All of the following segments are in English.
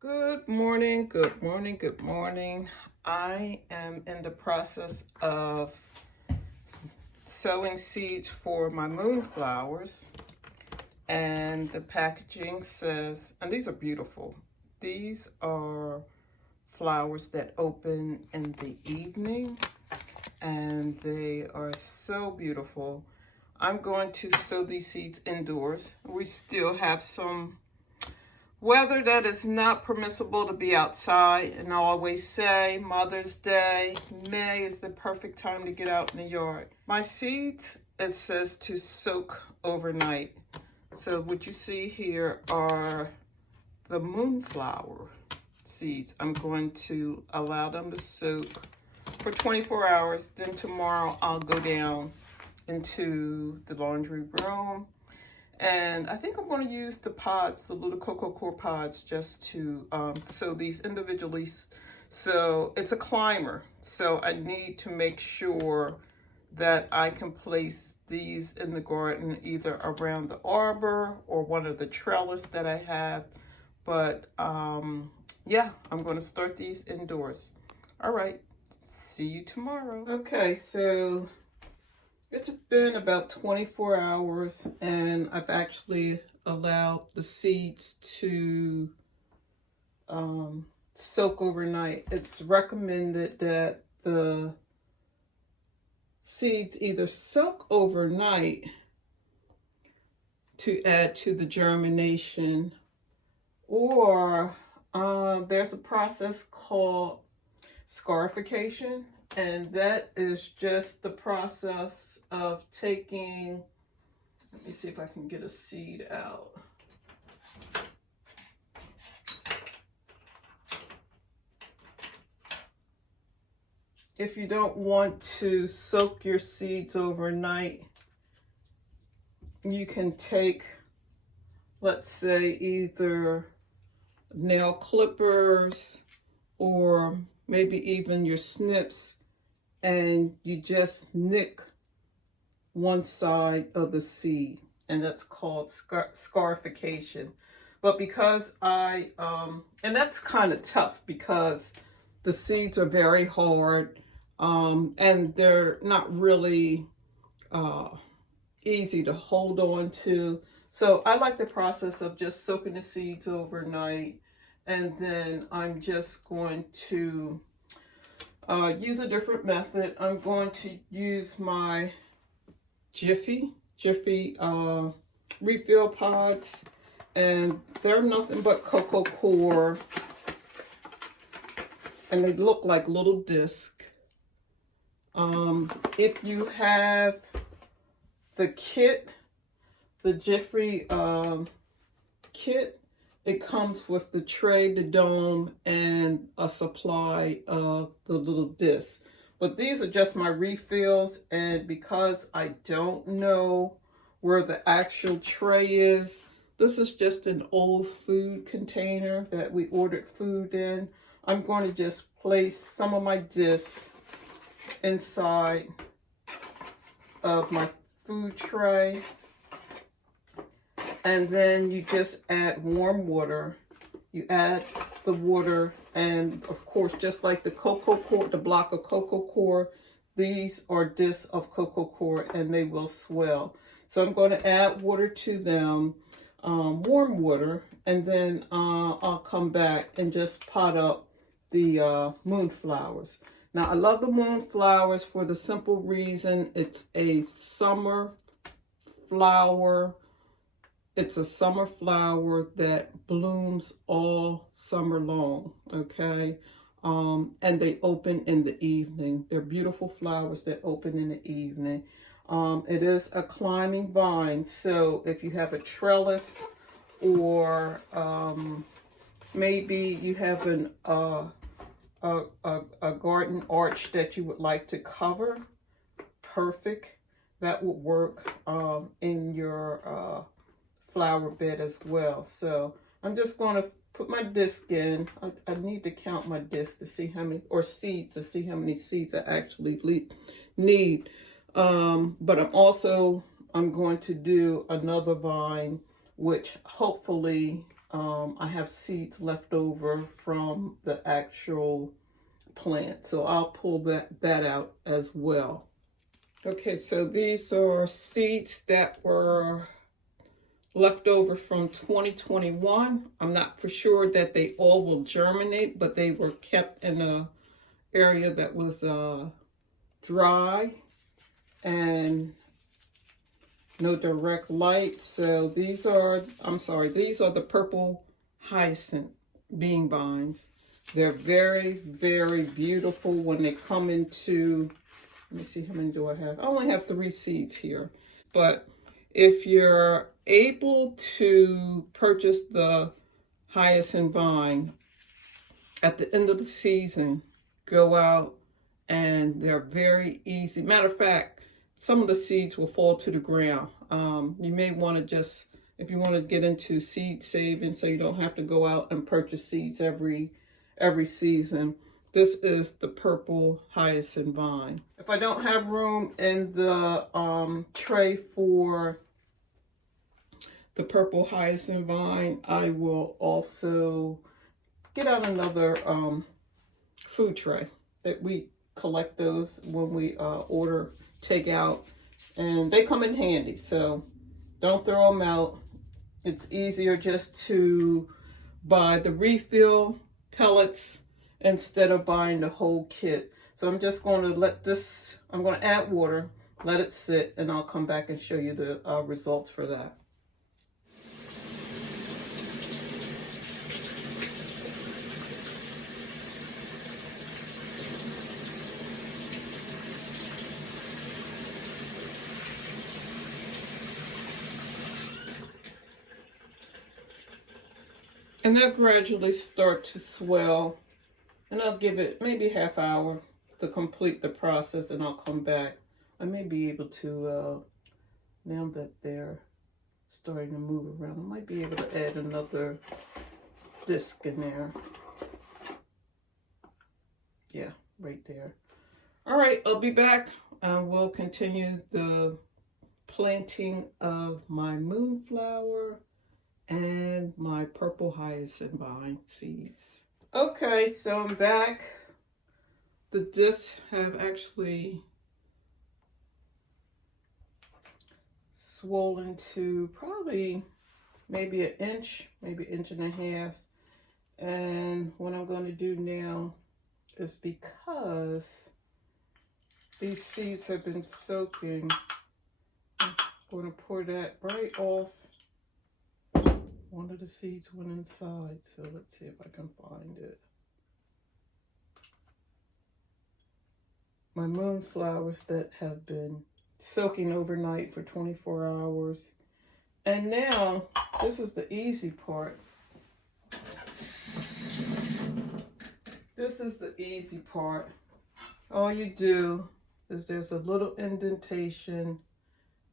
Good morning, good morning, good morning. I am in the process of sowing seeds for my moonflowers, and the packaging says, and these are beautiful. These are flowers that open in the evening, and they are so beautiful. I'm going to sow these seeds indoors. We still have some weather that is not permissible to be outside, and I always say Mother's Day, May is the perfect time to get out in the yard. My seeds, it says to soak overnight. So what you see here are the moonflower seeds. I'm going to allow them to soak for 24 hours. Then tomorrow I'll go down into the laundry room, and I think I'm going to use the pods, the little cocoa core pods, just to sow these individually. So it's a climber. So I need to make sure that I can place these in the garden, either around the arbor or one of the trellis that I have. But yeah, I'm going to start these indoors. All right, see you tomorrow. Okay, so it's been about 24 hours, and I've actually allowed the seeds to soak overnight. It's recommended that the seeds either soak overnight to add to the germination, or there's a process called scarification, and that is just the process of taking, let me see if I can get a seed out. If you don't want to soak your seeds overnight, you can take, let's say, either nail clippers or maybe even your snips, and you just nick one side of the seed, and that's called scarification. But because and that's kind of tough because the seeds are very hard, and they're not really easy to hold on to. So I like the process of just soaking the seeds overnight, and then I'm just going to use a different method. I'm going to use my Jiffy refill pods, and they're nothing but cocoa core, and they look like little discs. If you have the kit, the Jiffy kit, it comes with the tray, the dome, and a supply of the little discs. But these are just my refills, and because I don't know where the actual tray is, this is just an old food container that we ordered food in. I'm going to just place some of my discs inside of my food tray, and then you just add warm water. You add the water, and of course, just like the cocoa core, the block of cocoa core, these are discs of cocoa core, and they will swell. So I'm going to add water to them, warm water, and then I'll come back and just pot up the moonflowers. Now, I love the moonflowers for the simple reason it's a summer flower. It's a summer flower that blooms all summer long, okay? And they open in the evening. They're beautiful flowers that open in the evening. It is a climbing vine, so if you have a trellis, or maybe you have a garden arch that you would like to cover, perfect. That would work in your flower bed as well. So I'm just going to put my disc in. I need to count my disc to see how many, or seeds, to see how many seeds I actually need. But I'm going to do another vine, which hopefully I have seeds left over from the actual plant, so I'll pull that out as well. Okay, so these are seeds that were left over from 2021. I'm not for sure that they all will germinate, but they were kept in a area that was dry and no direct light. So these are, these are the purple hyacinth bean vines. They're very, very beautiful when they come into, let me see, how many do I have? I only have 3 seeds here. But if you're able to purchase the hyacinth vine at the end of the season, go out, and they're very easy. Matter of fact, some of the seeds will fall to the ground. You may want to just, if you want to get into seed saving so you don't have to go out and purchase seeds every season, this is the purple hyacinth vine. If I don't have room in the tray for the purple hyacinth vine, I will also get out another food tray that we collect those when we order takeout, and they come in handy, so don't throw them out. It's easier just to buy the refill pellets instead of buying the whole kit. So I'm just going to let this, I'm going to add water, let it sit, and I'll come back and show you the results for that. And they'll gradually start to swell, and I'll give it maybe half hour to complete the process, and I'll come back. I may be able to, now that they're starting to move around, I might be able to add another disc in there. Yeah, right there. All right, I'll be back. We'll continue the planting of my moonflower and my purple hyacinth vine seeds. Okay, so I'm back. The discs have actually swollen to probably maybe an inch, maybe an inch and a half. And what I'm going to do now is, because these seeds have been soaking, I'm going to pour that right off. One of the seeds went inside, so let's see if I can find it. My moonflowers that have been soaking overnight for 24 hours. And now, this is the easy part. This is the easy part. All you do is, there's a little indentation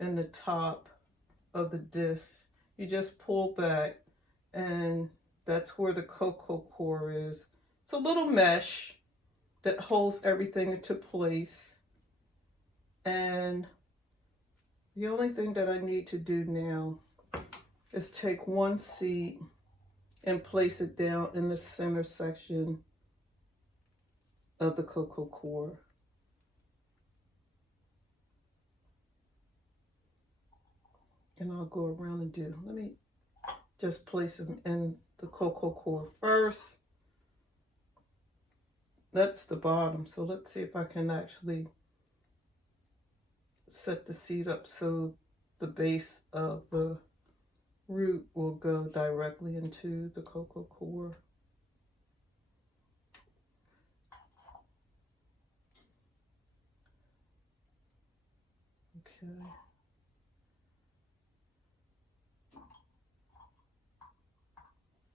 in the top of the disc. You just pull back, and that's where the cocoa core is. It's a little mesh that holds everything into place. And the only thing that I need to do now is take one seed and place it down in the center section of the cocoa core. And I'll go around and do, let me just place them in the cocoa core first. That's the bottom. So let's see if I can actually set the seed up so the base of the root will go directly into the cocoa core. Okay.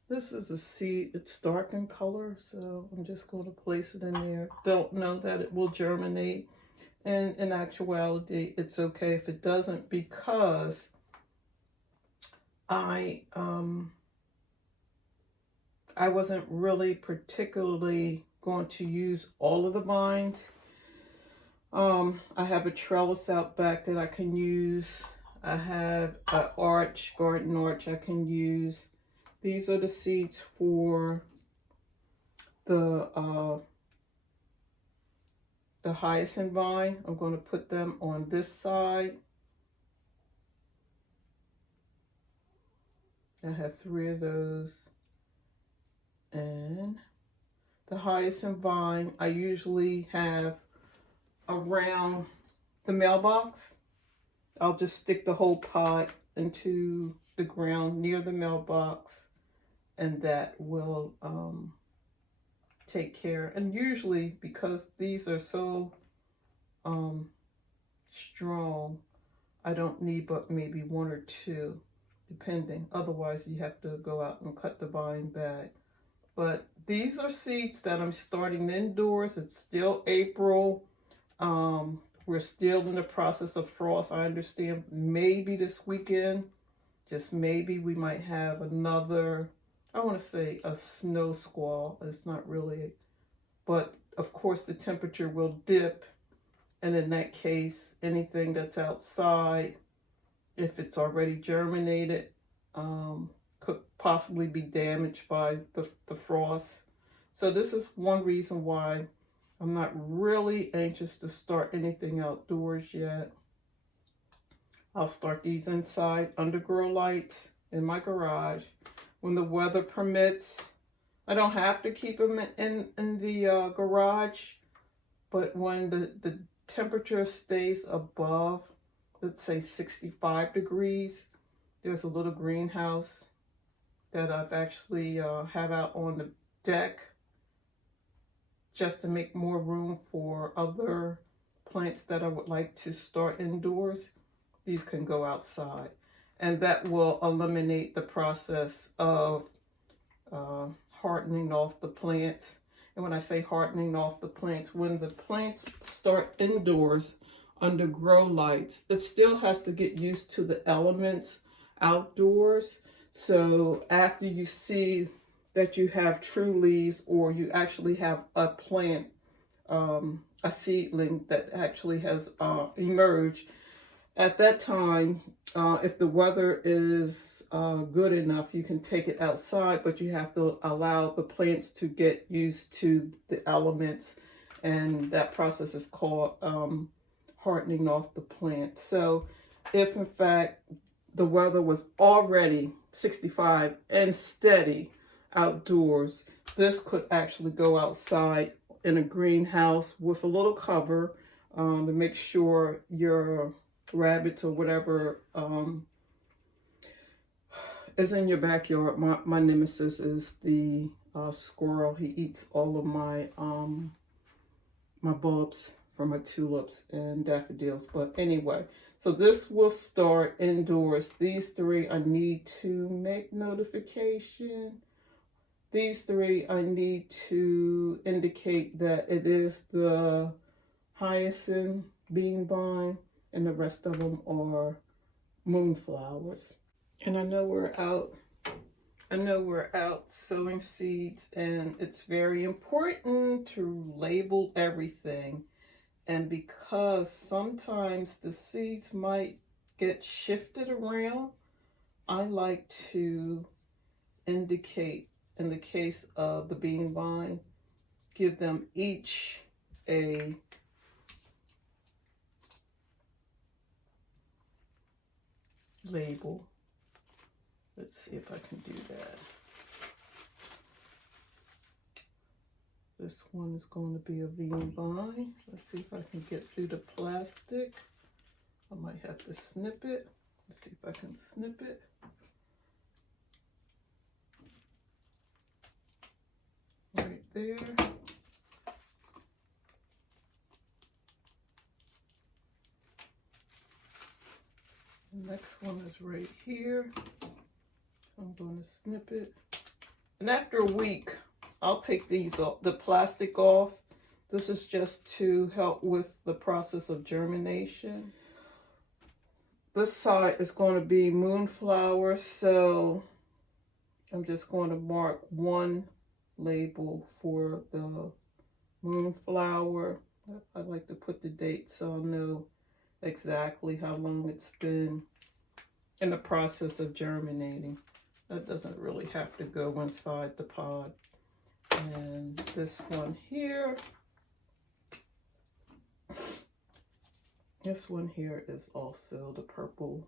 This is a seed, it's dark in color, so I'm just going to place it in there. Don't know that it will germinate, and in actuality, it's okay if it doesn't, because I wasn't really particularly going to use all of the vines. I have a trellis out back that I can use. I have an arch, garden arch I can use. These are the seeds for the hyacinth vine. I'm going to put them on this side. I have 3 of those. And the hyacinth vine I usually have around the mailbox. I'll just stick the whole pot into the ground near the mailbox, and that will take care. And usually, because these are so strong, I don't need but maybe 1 or 2, depending. Otherwise, you have to go out and cut the vine back. But these are seeds that I'm starting indoors. It's still April. We're still in the process of frost. I understand maybe this weekend, just maybe, we might have another, I want to say a snow squall. It's not really, but of course the temperature will dip. And in that case, anything that's outside, if it's already germinated, could possibly be damaged by the frost. So this is one reason why I'm not really anxious to start anything outdoors yet. I'll start these inside under grow lights in my garage. When the weather permits, I don't have to keep them in the garage, but when the temperature stays above, let's say 65 degrees, there's a little greenhouse that I've actually have out on the deck, just to make more room for other plants that I would like to start indoors. These can go outside, and that will eliminate the process of hardening off the plants. And when I say hardening off the plants, when the plants start indoors under grow lights, it still has to get used to the elements outdoors. So after you see that you have true leaves, or you actually have a plant, a seedling that actually has emerged, at that time, if the weather is good enough, you can take it outside, but you have to allow the plants to get used to the elements, and that process is called hardening off the plant. So if in fact the weather was already 65 and steady outdoors, this could actually go outside in a greenhouse with a little cover to make sure your rabbits or whatever is in your backyard. My nemesis is the squirrel. He eats all of my my bulbs for my tulips and daffodils. But anyway, so this will start indoors. These 3 I need to make notification. These 3 I need to indicate that it is the hyacinth bean vine, and the rest of them are moonflowers. And I know we're out sowing seeds, and it's very important to label everything. And because sometimes the seeds might get shifted around, I like to indicate, in the case of the bean vine, give them each a label. Let's see if I can do that. This one is going to be a bean vine. Let's see if I can get through the plastic. I might have to snip it. Let's see if I can snip it. Right there. The next one is right here. I'm going to snip it. And after a week, I'll take these off, the plastic off. This is just to help with the process of germination. This side is going to be moonflower, so I'm just going to mark 1 label for the moonflower. I like to put the date so I'll know exactly how long it's been in the process of germinating. That doesn't really have to go inside the pod. And this one here, this one here is also the purple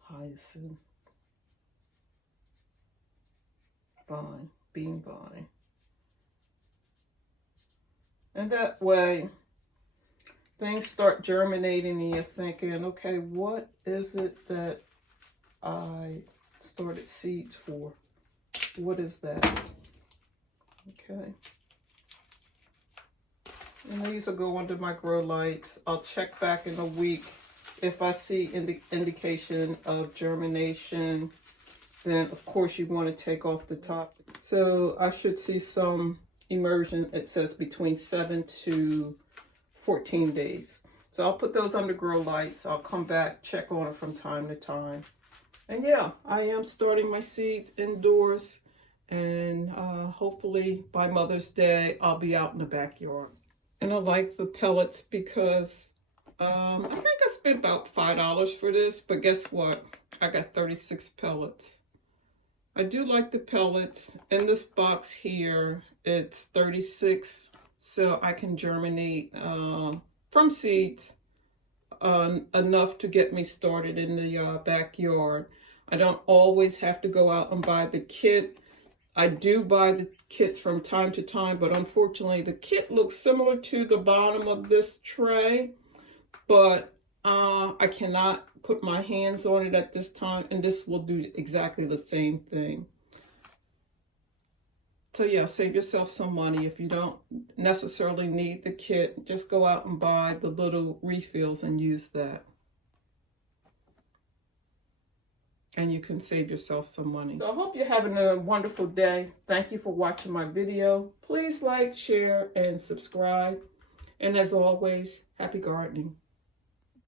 hyacinth vine, bean vine. And that way, things start germinating and you're thinking, okay, what is it that I started seeds for? What is that? Okay. And these will go under my grow lights. I'll check back in a week. If I see indication of germination, then of course you want to take off the top. So I should see some immersion. It says between 7 to 14 days. So I'll put those under grow lights. I'll come back, check on it from time to time. And yeah, I am starting my seeds indoors. And hopefully by Mother's Day, I'll be out in the backyard. And I like the pellets because I think I spent about $5 for this. But guess what? I got 36 pellets. I do like the pellets. In this box here, it's 36. So I can germinate from seeds enough to get me started in the backyard. I don't always have to go out and buy the kit. I do buy the kit from time to time, but unfortunately the kit looks similar to the bottom of this tray, but I cannot put my hands on it at this time, and this will do exactly the same thing. So yeah, save yourself some money. If you don't necessarily need the kit, just go out and buy the little refills and use that. And you can save yourself some money. So I hope you're having a wonderful day. Thank you for watching my video. Please like, share, and subscribe. And as always, happy gardening.